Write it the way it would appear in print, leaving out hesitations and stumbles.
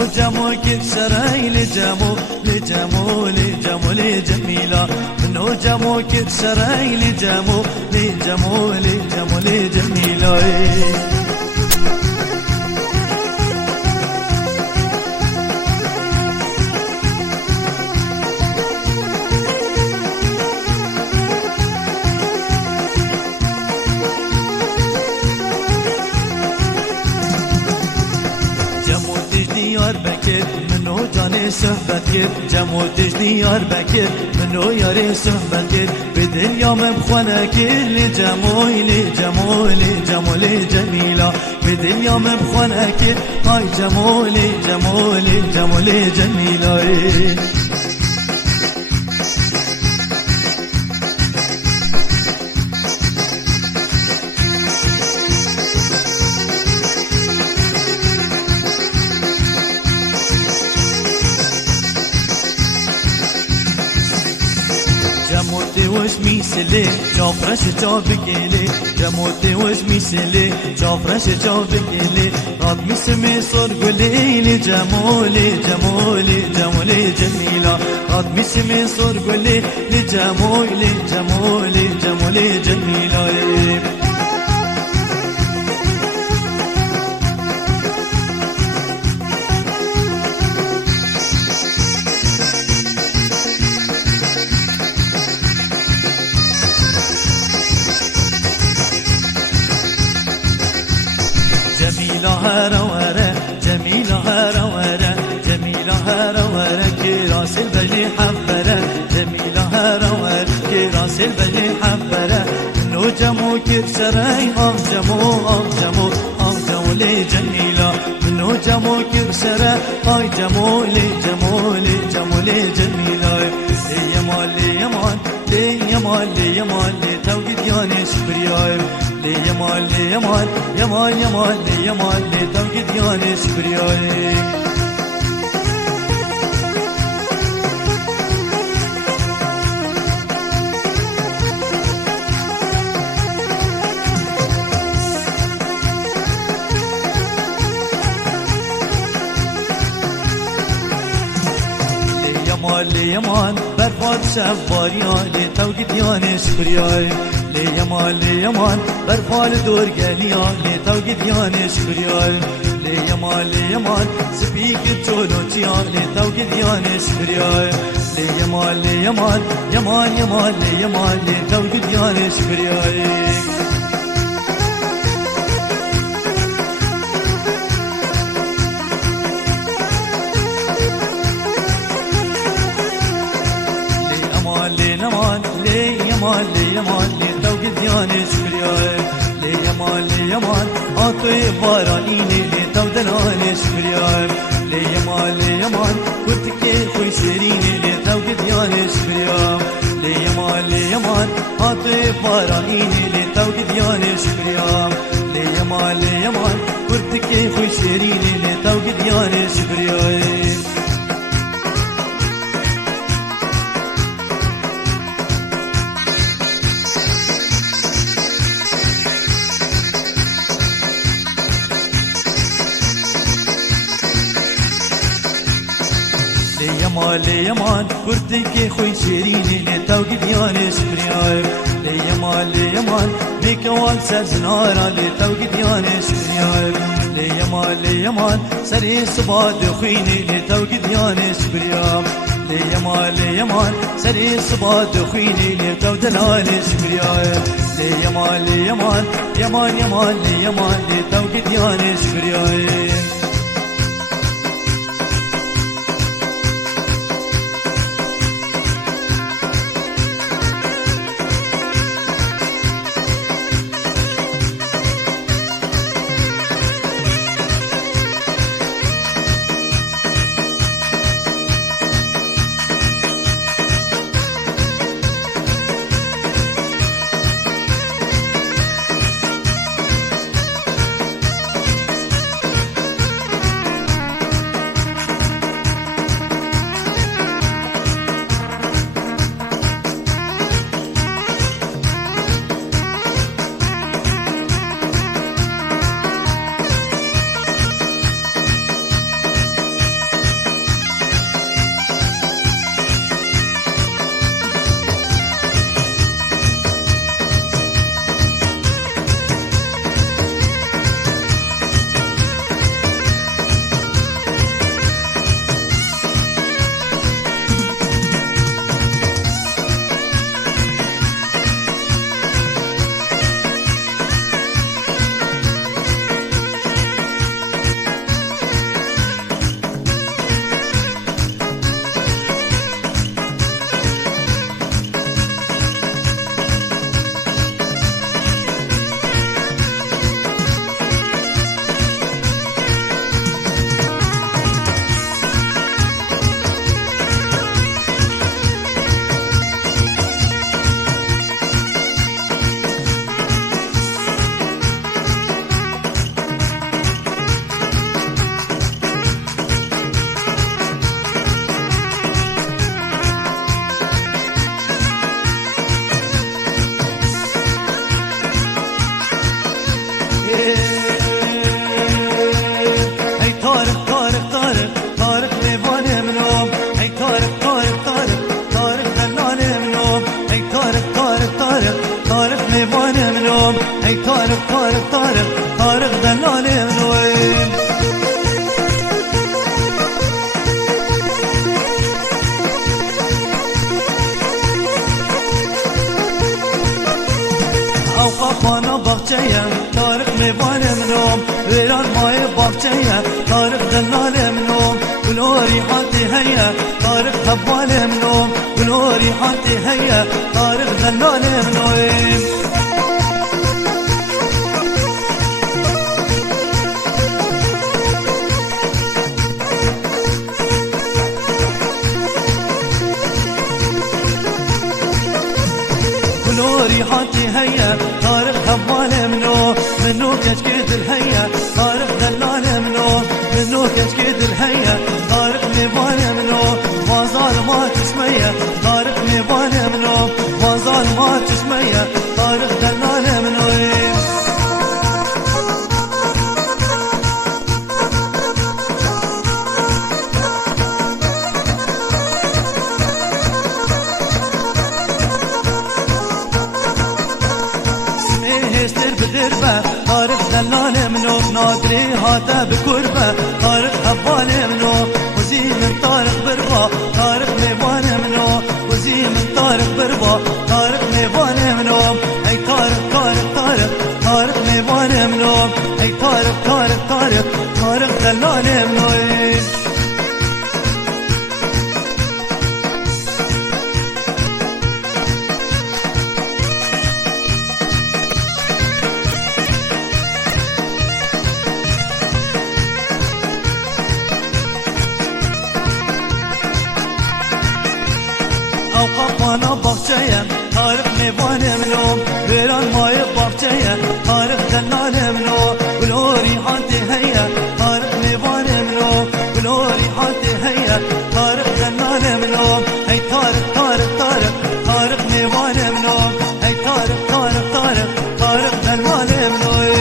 منو جمو كتشري لجمو لجمو لجمو لجميلة منو جمو كتشري لجمو لجمو لجمو لجميلة صحبت کرد جمع دیار بکر منو یاری صحبت کرد به دنیا مبخونه کرد لجموی لجموی لجموی جمیلا به دنیا مبخونه کرد های جموی لجموی لجموی جمیلا وش میسله جافرش جا بگیله جموتی وش میسله جافرش جا بگیله راد میسمه سرگلی جمولی جمولی جمولی جمیلا راد میسمه سرگلی جمولی جمولی جمولی جمیلا جميلة هروارة جميلة هروارة جميلة هروارة كراس البجي حبرة جميلة هروارة كراس البجي حبرة منو جمو كبسري جمو جمو لي جميلة منو جمو كبسرة جمو لي جمو لي جمو لي جميلة يمان لي يمان لي يمان لي يمان لي توقيت ياني شبرياي لي يمان لي يمان يمان يمان لي يمان لي توقيت ياني شبرياي لي يمان برفات شفاريا لي توقيت ياني شبرياي لي يمان برفال دور قاليا لي توقيت ياني شبرياي لي يمان سبيك تولوتيا لي توقيت ياني شبرياي لي يمان يمان يمان لي يمان لي توقيت ياني شبرياي يمان لي يمان لي توقيت ياني شبرياي لي يمان عطي بارانيني لي تودناني شبرياي لي يمان كنتكي خوي سيريني لي توقيت ياني شبرياي لي يمان عطي بارانيني لي توقيت ياني شبرياي لي يمان كنتكي خوي سيريني لي توقيت ياني شبرياي لي يمان كرتك خوي شيريني لي توقيت ياني شبرياي لي يمان بكوال سرزنارا لي توقيت ياني شبرياي لي يمان سري صباد خويني لي توقيت ياني شبرياي لي يمان سري صباد خويني لي تودناني شبرياي لي يمان لي توقيت ياني شبرياي ويران ماي باقچية طارق دلال منوم ولوري حاتي هيا طارق هبال منوم ولوري حاتي هيا طارق دلال منوم ولوري حاتي هيا طارق هبال منو كشكيد الهيا طارق دلال منو كشكيد الهيا طارق ميبان وازال ما تسمية طارق ميبان وازال ما تسمية طارق دلال بدربة طارق دلال نادري هاتا بكربة طارق هبال وزي من طارق بربا طارق ميبان وزي من طارق بربا طارق ميبان اي طارق طارق طارق طارق ميبان اي طارق طارق طارق طارق دلال او قفانا باقچية طارق ميبان ويران ماي باقچية طارق دلال ولوري حاتي هيا طارق ميبان ولوري حاتي هيا طارق دلال اي طارق طارق طارق طارق ميبان اي طارق طارق طارق طارق دلال